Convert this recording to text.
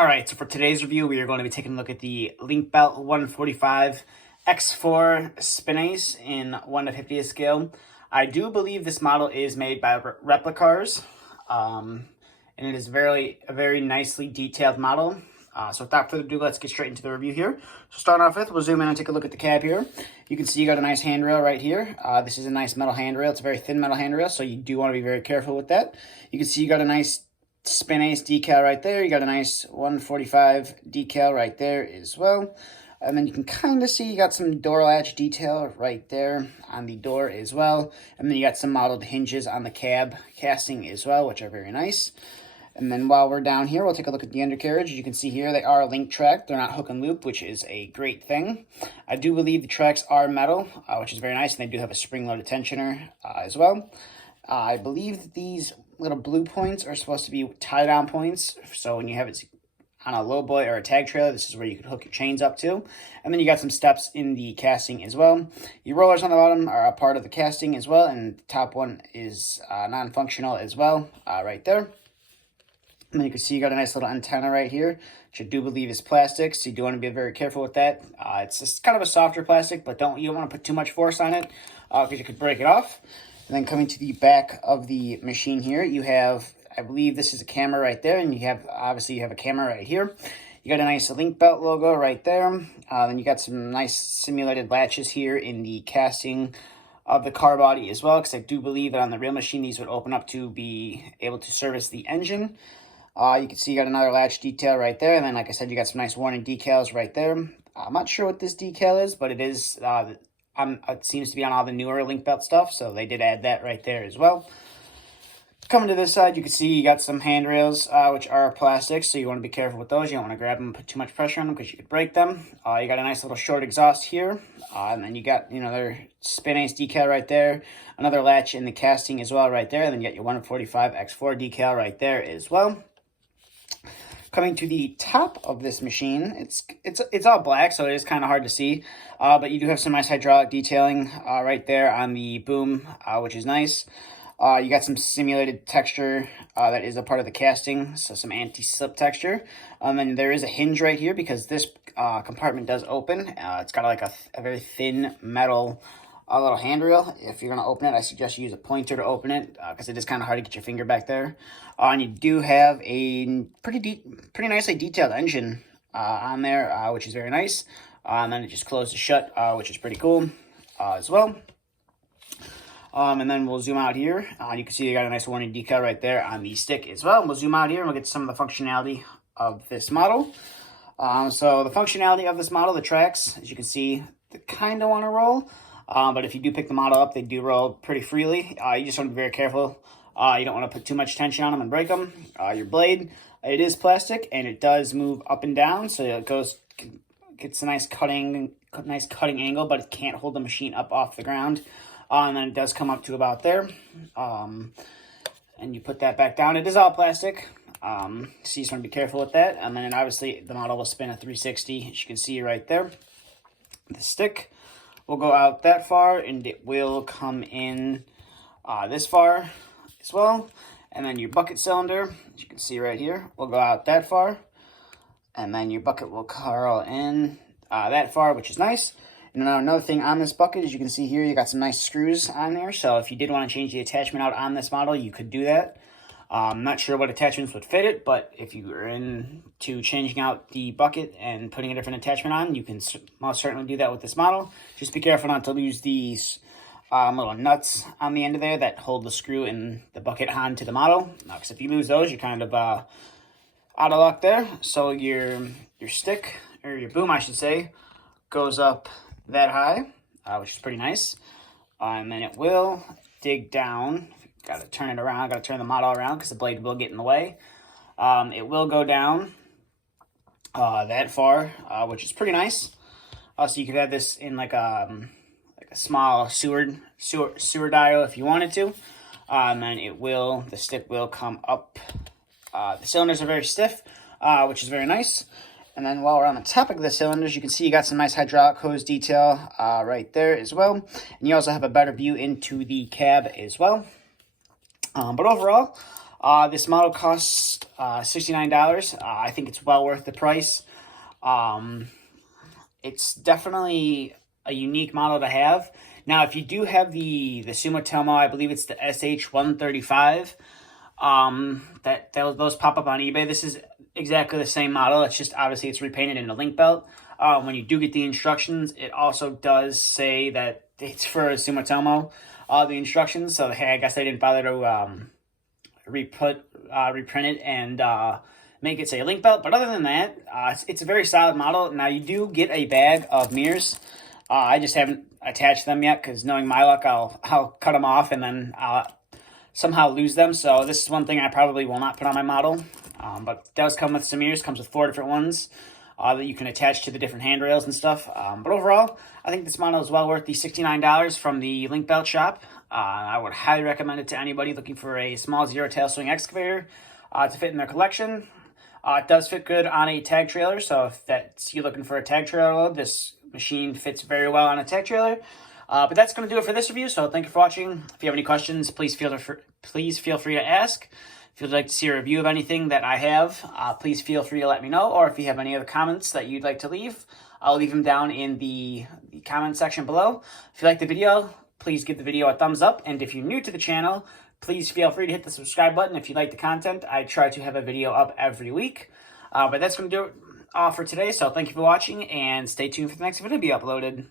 All right, so for today's review, we are going to be taking a look at the Link Belt 145 X4 spin ace in 1/50th scale. I do believe this model is made by Replicars, and it is a very nicely detailed model. So without further ado, let's get straight into the review here. So starting off with, we'll zoom in and take a look at the cab here. You can see you got a nice handrail right here. This is a nice metal handrail. It's a very thin metal handrail, so you do want to be very careful with that. You can see you got a nice spin ace decal right there. You got a nice 145 decal right there as well. And then you can kind of see you got some door latch detail right there on the door as well. And then you got some modeled hinges on the cab casting as well, which are very nice. And then while we're down here, we'll take a look at the undercarriage. You can see here they are link track. They're not hook and loop, which is a great thing. I do believe the tracks are metal, which is very nice. And they do have a spring-loaded tensioner as well. I believe that these little blue points are supposed to be tie-down points. So when you have it on a lowboy or a tag trailer, this is where you could hook your chains up to. And then you got some steps in the casting as well. Your rollers on the bottom are a part of the casting as well. And the top one is non-functional as well, right there. And then you can see you got a nice little antenna right here, which I do believe is plastic, so you do want to be very careful with that. It's just kind of a softer plastic, but you don't want to put too much force on it because you could break it off. And then coming to the back of the machine here, you have, I believe this is a camera right there, and obviously you have a camera right here. You got a nice link belt logo right there. Then you got some nice simulated latches here in the casting of the car body as well, because I do believe that on the real machine these would open up to be able to service the engine. You can see you got another latch detail right there, and then like I said, you got some nice warning decals right there. I'm not sure what this decal is, but it is it seems to be on all the newer link belt stuff, so they did add that right there as well. Coming to this side, you can see you got some handrails, which are plastic, so you want to be careful with those. You don't want to grab them and put too much pressure on them because you could break them. You got a nice little short exhaust here, and then you got their spin ace decal right there, another latch in the casting as well right there, and then you got your 145 X4 decal right there as well. Coming to the top of this machine, it's all black, so it is kind of hard to see, but you do have some nice hydraulic detailing right there on the boom, which is nice. You got some simulated texture that is a part of the casting, so some anti-slip texture. And there is a hinge right here because this compartment does open. It's got like a very thin metal little handrail. If you're going to open it, I suggest you use a pointer to open it because it is kind of hard to get your finger back there. And you do have a pretty nicely detailed engine on there, which is very nice. And then it just closes shut, which is pretty cool as well. And then we'll zoom out here. You can see you got a nice warning decal right there on the stick as well. We'll zoom out here and we'll get to some of the functionality of this model. So the functionality of this model, the tracks, as you can see, they kind of want to roll. But if you do pick the model up, they do roll pretty freely. You just want to be very careful. You don't want to put too much tension on them and break them. Your blade, it is plastic, and it does move up and down, so it gets a nice cutting angle, but it can't hold the machine up off the ground. And then it does come up to about there. And you put that back down. It is all plastic, so you just want to be careful with that. And then obviously the model will spin a 360, as you can see right there. The stick will go out that far, and it will come in this far as well. And then your bucket cylinder, as you can see right here, will go out that far. And then your bucket will curl in that far, which is nice. And then another thing on this bucket, as you can see here, you got some nice screws on there. So if you did want to change the attachment out on this model, you could do that. I'm not sure what attachments would fit it, but if you were into changing out the bucket and putting a different attachment on, you can most certainly do that with this model. Just be careful not to lose these little nuts on the end of there that hold the screw in the bucket onto the model. Because if you lose those, you're kind of out of luck there. So your stick, or your boom, I should say, goes up that high, which is pretty nice. And then it will dig down. Got to turn it around. Got to turn the model around because the blade will get in the way. It will go down that far, which is pretty nice. So you could have this in like a small sewer dial if you wanted to. And then the stick will come up. The cylinders are very stiff, which is very nice. And then while we're on the topic of the cylinders, you can see you got some nice hydraulic hose detail right there as well. And you also have a better view into the cab as well. But overall, This model costs $69. I think it's well worth the price. It's definitely a unique model to have. Now, if you do have the Sumitomo, I believe it's the SH135, those pop up on eBay. This is exactly the same model. It's just obviously it's repainted in a link belt. When you do get the instructions, it also does say that it's for Sumitomo, the instructions. So hey, I guess they didn't bother to reprint it and make it say link belt. But other than that, it's a very solid model. Now you do get a bag of mirrors. I just haven't attached them yet because knowing my luck, I'll cut them off and then somehow lose them. So this is one thing I probably will not put on my model. But it does come with some mirrors. Comes with 4 different ones that you can attach to the different handrails and stuff. But overall, I think this model is well worth the $69 from the link belt shop. I would highly recommend it to anybody looking for a small zero tail swing excavator to fit in their collection. It does fit good on a tag trailer, so if that's you're looking for a tag trailer load, this machine fits very well on a tag trailer. But that's going to do it for this review, so thank you for watching. If you have any questions, please feel free to ask. If you'd like to see a review of anything that I have, please feel free to let me know. Or if you have any other comments that you'd like to leave, I'll leave them down in the comment section below. If you like the video, please give the video a thumbs up. And if you're new to the channel, please feel free to hit the subscribe button if you like the content. I try to have a video up every week. But that's going to do it all for today. So thank you for watching and stay tuned for the next video to be uploaded.